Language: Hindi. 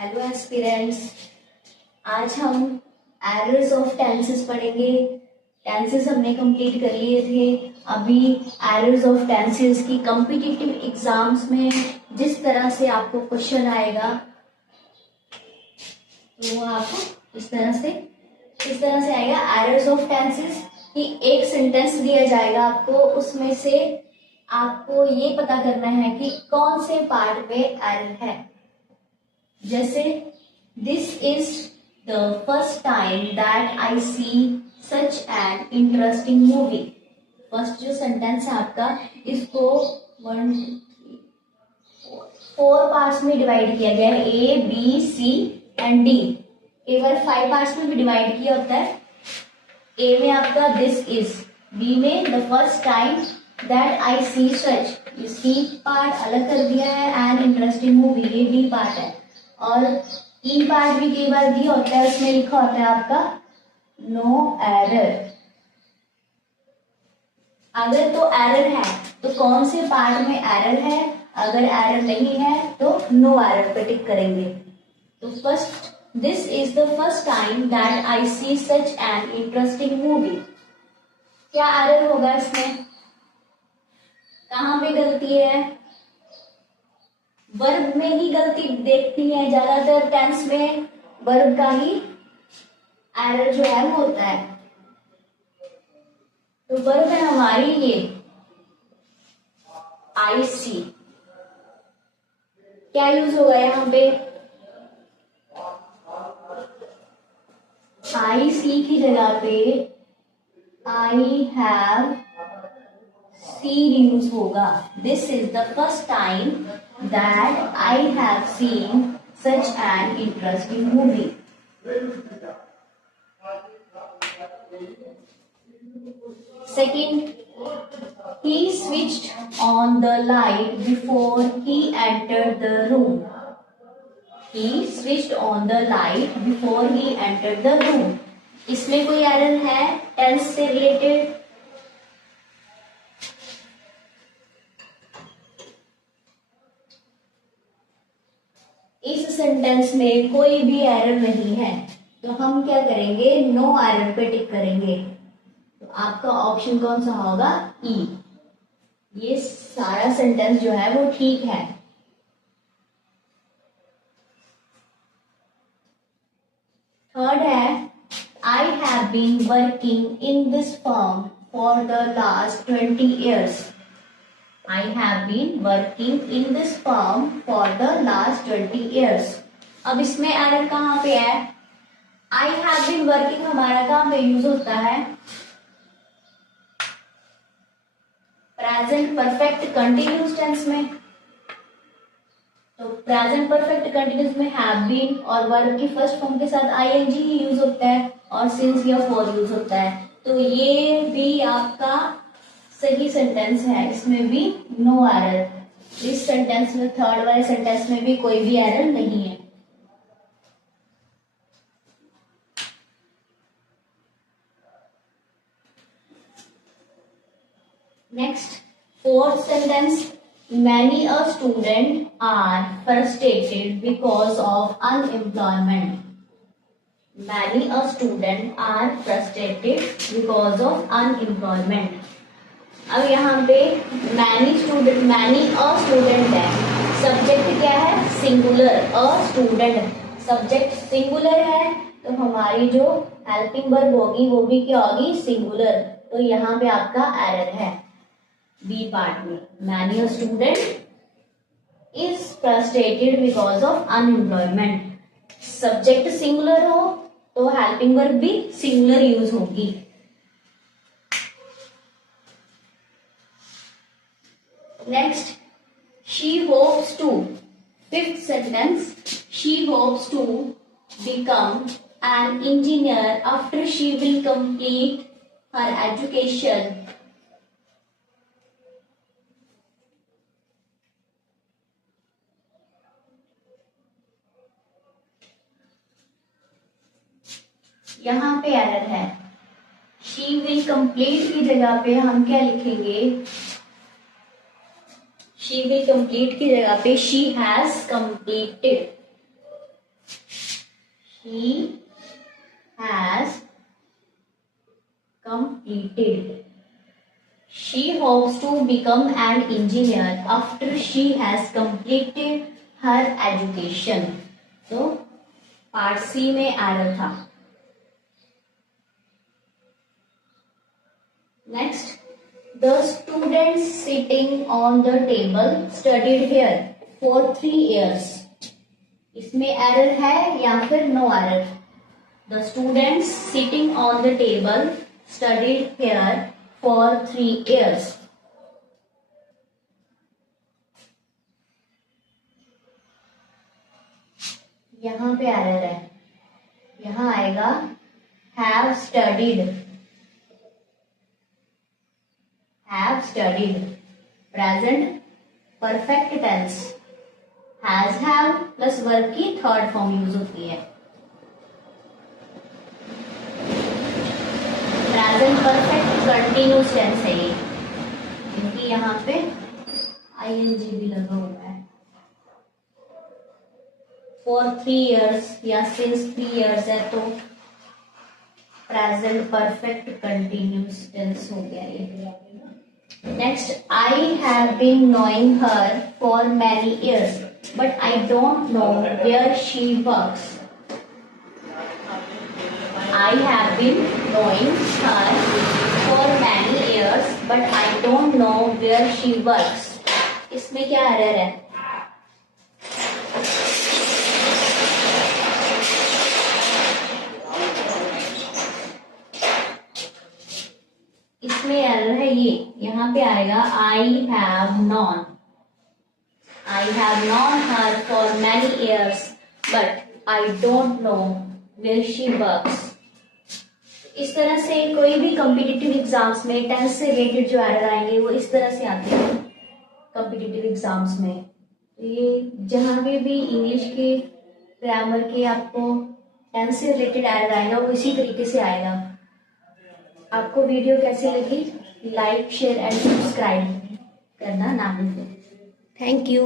Hello aspirants. आज हम एरर्स ऑफ टेंसेस पढ़ेंगे। टेंसेस हमने कंप्लीट कर लिए थे। अभी एरर्स ऑफ टेंसेस की कॉम्पिटिटिव एग्जाम्स में जिस तरह से आपको क्वेश्चन आएगा तो वो आपको इस तरह से आएगा। एरर्स ऑफ टेंसेस की एक सेंटेंस दिया जाएगा आपको, उसमें से आपको ये पता करना है कि कौन से पार्ट पे एरर है। जैसे this is the first time that I see such an interesting movie. First जो सेंटेंस है आपका, इसको 4 पार्ट्स में डिवाइड किया गया है, A B C and D. केवल 5 पार्ट्स में भी डिवाइड किया होता है। ए में आपका दिस इज, बी में the first time that I see such, C part अलग कर दिया है, एन इंटरेस्टिंग मूवी, ये डी पार्ट है। और ई पार्ट भी कई बार दिया होता है, उसमें लिखा होता है आपका नो एरर। अगर तो एरर है तो कौन से पार्ट में एरर है, अगर एरर नहीं है तो नो एरर पे टिक करेंगे। तो first, this is the first time that I see such an interesting movie. क्या एरर होगा इसमें, कहां पे गलती है? वर्ब में ही गलती देखती है ज्यादातर टेंस में, वर्ब का ही एरर जो है वो होता है। तो वर्ब है हमारी ये आई सी। क्या यूज होगा यहाँ पे? आई सी की जगह पे आई हैव सीन यूज होगा। This is the first time that I have seen such an interesting movie. Second, he switched on the light before he entered the room. He switched on the light before he entered the room. इसमें कोई एरर है टेंस से रिलेटेड? इस सेंटेंस में कोई भी एरर नहीं है, तो हम क्या करेंगे? नो एरर पे टिक करेंगे। तो आपका ऑप्शन कौन सा होगा? ई। ये सारा सेंटेंस जो है वो ठीक है। थर्ड है, I have been working in this firm for the last 20 years. I have been working in this firm for the last 20 years. अब इसमें एरर कहाँ पे है? I have been working हमारा कहाँ पे यूज होता है? प्रेजेंट परफेक्ट कंटिन्यूस टेंस में। तो प्रेजेंट परफेक्ट कंटिन्यूस में हैव बीन और वर्ब की फर्स्ट फॉर्म के साथ आईएनजी ही यूज होता है और सिंस या फॉर यूज होता है। तो ये भी आपका सही सेंटेंस है, इसमें भी नो एरर। इस सेंटेंस में, थर्ड वाले सेंटेंस में भी कोई भी एरर नहीं है। Next, fourth sentence, many a student are frustrated because of unemployment. Many a student are frustrated because of unemployment. अब यहाँ पे मैनी अ स्टूडेंट है, सब्जेक्ट क्या है? Singular. A student subject singular है, तो हमारी जो हेल्पिंग वर्ब होगी वो भी क्या होगी? सिंगुलर। तो यहाँ पे आपका एरर है बी पार्ट में। Many a student is frustrated because of unemployment. Subject singular हो तो हेल्पिंग वर्ब भी सिंगुलर यूज होगी। Next, she hopes to, fifth sentence, she hopes to become an engineer after she will complete her education. यहाँ पे एरर है। she will complete की जगह पे हम क्या लिखेंगे? she will complete की जगह पे she has completed। She has completed. She hopes to become an engineer after she has completed her education. तो पार्ट सी में आ रहा था. Next, the students sitting on the table studied here for 3 years. इसमें एरर है या फिर no error? The students sitting on the table studied here for 3 years. यहाँ पे एरर है. यहाँ आएगा have studied. Have studied. Present perfect tense. Has have plus verb की थर्ड फॉर्म यूज होती है. प्रेजेंट परफेक्ट कंटिन्यूस टेंस है ये, क्योंकि यहाँ पे आईएनजी भी लगा हुआ है. फॉर 3 years या सिंस 3 years है तो प्रेजेंट परफेक्ट कंटिन्यूस टेंस हो गया ये. Next, I have been knowing her for many years but I don't know where she works. I have been knowing her for many years but I don't know where she works. इसमें क्या एरर है? इसमें एरर है ये. यहाँ पे आएगा I have known. I have known her for many years but I don't know where she works. इस तरह से कोई भी कॉम्पिटिटिव एग्जाम्स में टेंस से रिलेटेड जो एरर आएंगे वो इस तरह से आते हैं कॉम्पिटिटिव एग्जाम्स में. ये जहां पे भी इंग्लिश के ग्रामर के आपको टेंस से रिलेटेड एरर आएगा वो इसी तरीके से आएगा. आपको वीडियो कैसी लगी? लाइक शेयर एंड सब्सक्राइब करना ना भूलें. Thank you.